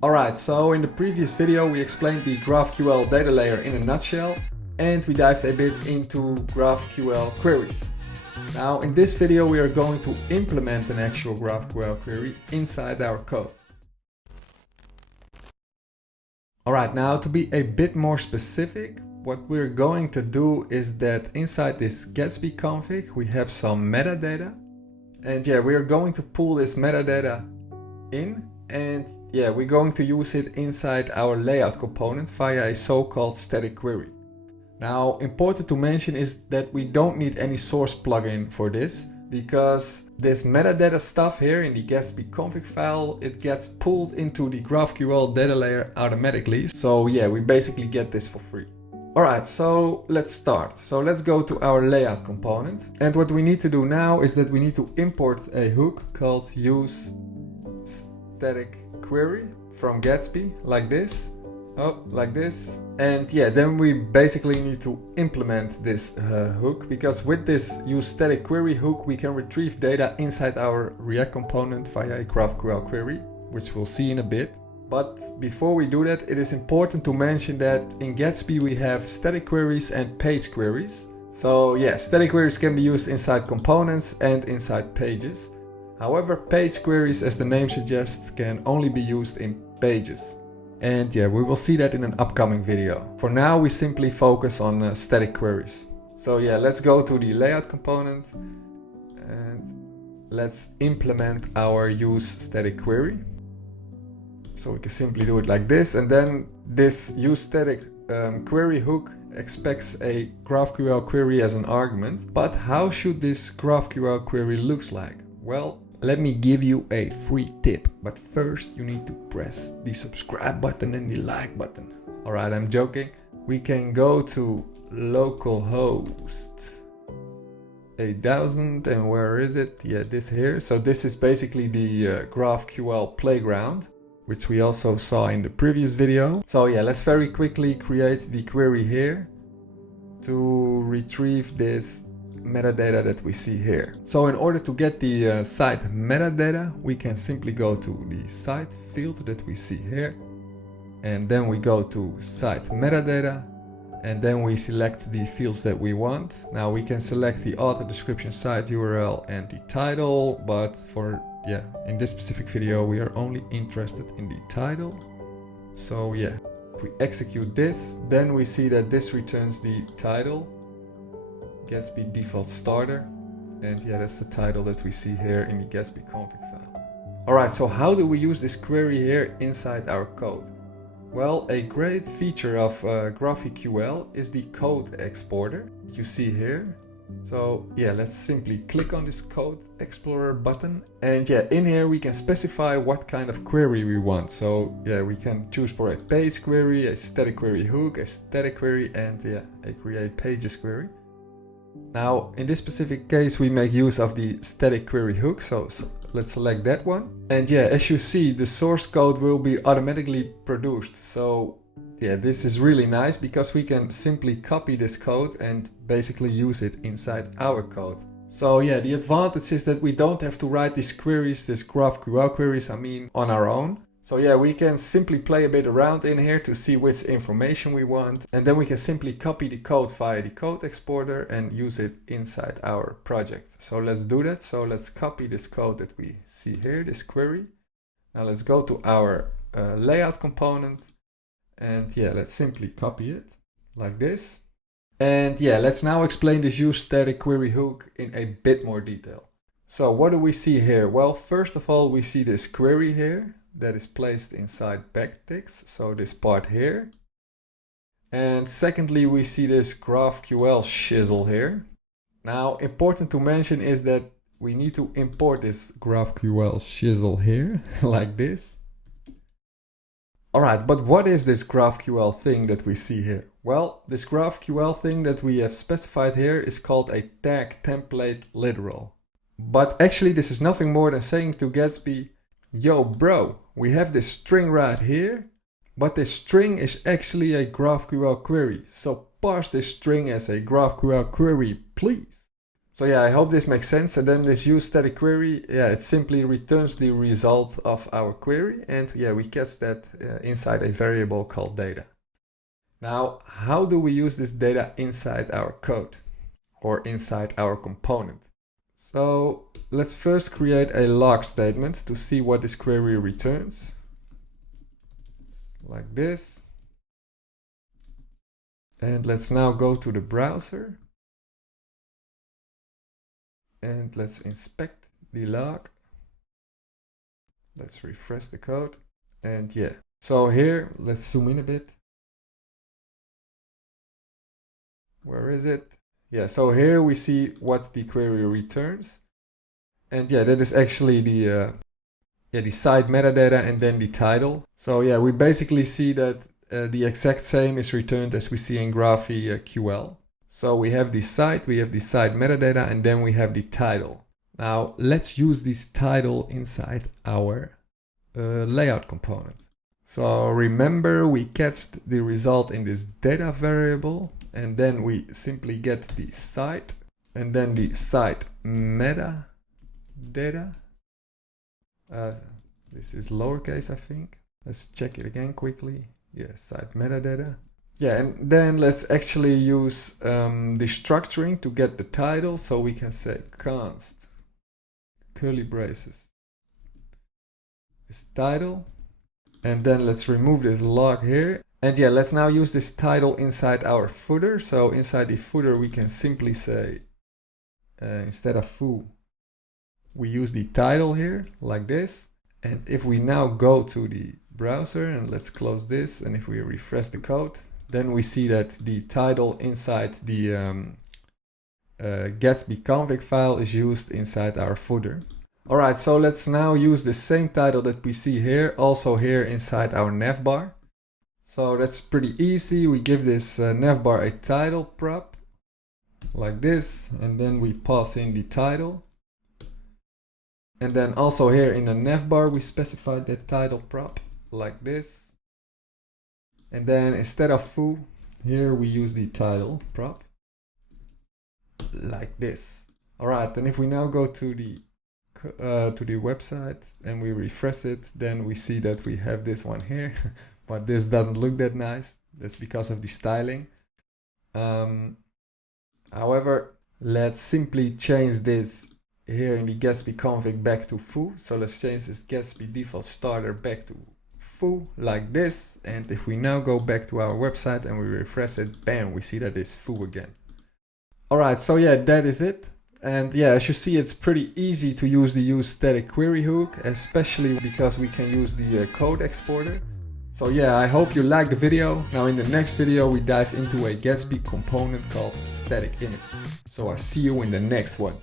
Alright, so in the previous video we explained the GraphQL data layer in a nutshell, and we dived a bit into GraphQL queries. Now in this video we are going to implement an actual GraphQL query inside our code. Alright, now to be a bit more specific, what we're going to do is that inside this Gatsby config we have some metadata, and we're going to pull this metadata in, and we're going to use it inside our layout component via a so-called static query. Now, important to mention is that we don't need any source plugin for this, because this metadata stuff here in the Gatsby config file, it gets pulled into the GraphQL data layer automatically. So we basically get this for free. Alright, so let's start. So let's go to our layout component. And what we need to do now is that we need to import a hook called useStaticQuery from Gatsby, like this. Like this. And then we basically need to implement this hook, because with this useStaticQuery hook we can retrieve data inside our React component via a GraphQL query, which we'll see in a bit. But before we do that, it is important to mention that in Gatsby we have static queries and page queries. So static queries can be used inside components and inside pages. However, page queries, as the name suggests, can only be used in pages. And we will see that in an upcoming video. For now we simply focus on static queries. So let's go to the layout component and let's implement our useStaticQuery. So we can simply do it like this, and then this useStaticQuery hook expects a GraphQL query as an argument. But how should this GraphQL query looks like? Well, let me give you a free tip, but first you need to press the subscribe button and the like button. Alright, I'm joking. We can go to localhost 8000, and where is it? This here. So this is basically the GraphQL playground, which we also saw in the previous video. So let's very quickly create the query here to retrieve this metadata that we see here. So in order to get the site metadata, we can simply go to the site field that we see here, and then we go to site metadata, and then we select the fields that we want. Now we can select the author description, site URL, and the title, but for in this specific video we are only interested in the title. So if we execute this, then we see that this returns the title, Gatsby default starter, and that's the title that we see here in the Gatsby config file. Alright, so how do we use this query here inside our code? Well, a great feature of GraphQL is the code exporter you see here. So let's simply click on this code explorer button, and in here we can specify what kind of query we want. So we can choose for a page query, a static query hook, a static query, and a create pages query. Now in this specific case we make use of the static query hook, so let's select that one. And as you see, the source code will be automatically produced. So this is really nice, because we can simply copy this code and basically use it inside our code. So the advantage is that we don't have to write these queries, these GraphQL queries, on our own. So we can simply play a bit around in here to see which information we want, and then we can simply copy the code via the code exporter and use it inside our project. So let's do that. So let's copy this code that we see here, this query. Now let's go to our layout component, and let's simply copy it like this. And let's now explain this useStaticQuery hook in a bit more detail. So what do we see here? Well, first of all, we see this query here that is placed inside backticks, so this part here. And secondly, we see this GraphQL shizzle here. Now, important to mention is that we need to import this GraphQL shizzle here, like this. Alright, but what is this GraphQL thing that we see here? Well, this GraphQL thing that we have specified here is called a tag template literal. But actually this is nothing more than saying to Gatsby, yo bro, we have this string right here, but this string is actually a GraphQL query. So parse this string as a GraphQL query, please. So yeah, I hope this makes sense. And then this useStaticQuery, yeah, it simply returns the result of our query. And yeah, we catch that inside a variable called data. Now, how do we use this data inside our code or inside our component? So let's first create a log statement to see what this query returns. Like this. And let's now go to the browser. And let's inspect the log. Let's refresh the code. And yeah, so here, let's zoom in a bit. Where is it? Yeah, so here we see what the query returns. And yeah, that is actually the site metadata and then the title. So yeah, we basically see that the exact same is returned as we see in GraphQL. So we have the site metadata, and then we have the title. Now let's use this title inside our layout component. So remember, we catched the result in this data variable, and then we simply get the site and then the site metadata. This is lowercase, I think. Let's check it again quickly. Yeah, site metadata. Yeah, and then let's actually use the structuring to get the title. So we can say const curly braces is title. And then let's remove this log here. And yeah, let's now use this title inside our footer. So inside the footer, we can simply say, instead of foo, we use the title here like this. And if we now go to the browser and let's close this, and if we refresh the code, then we see that the title inside the Gatsby config file is used inside our footer. Alright, so let's now use the same title that we see here, also here inside our navbar. So that's pretty easy. We give this navbar a title prop, like this, and then we pass in the title. And then also here in the navbar, we specify the title prop, like this. And then instead of foo, here we use the title prop, like this. Alright, and if we now go to the website and we refresh it, then we see that we have this one here, but this doesn't look that nice. That's because of the styling. However, let's simply change this here in the Gatsby config back to foo. So let's change this Gatsby default starter back to foo, like this. And if we now go back to our website and we refresh it, bam, we see that it's foo again. Alright, so yeah, that is it. And yeah, as you see, it's pretty easy to use the useStaticQuery hook, especially because we can use the code exporter. So yeah, I hope you liked the video. Now in the next video, we dive into a Gatsby component called static image. So I'll see you in the next one.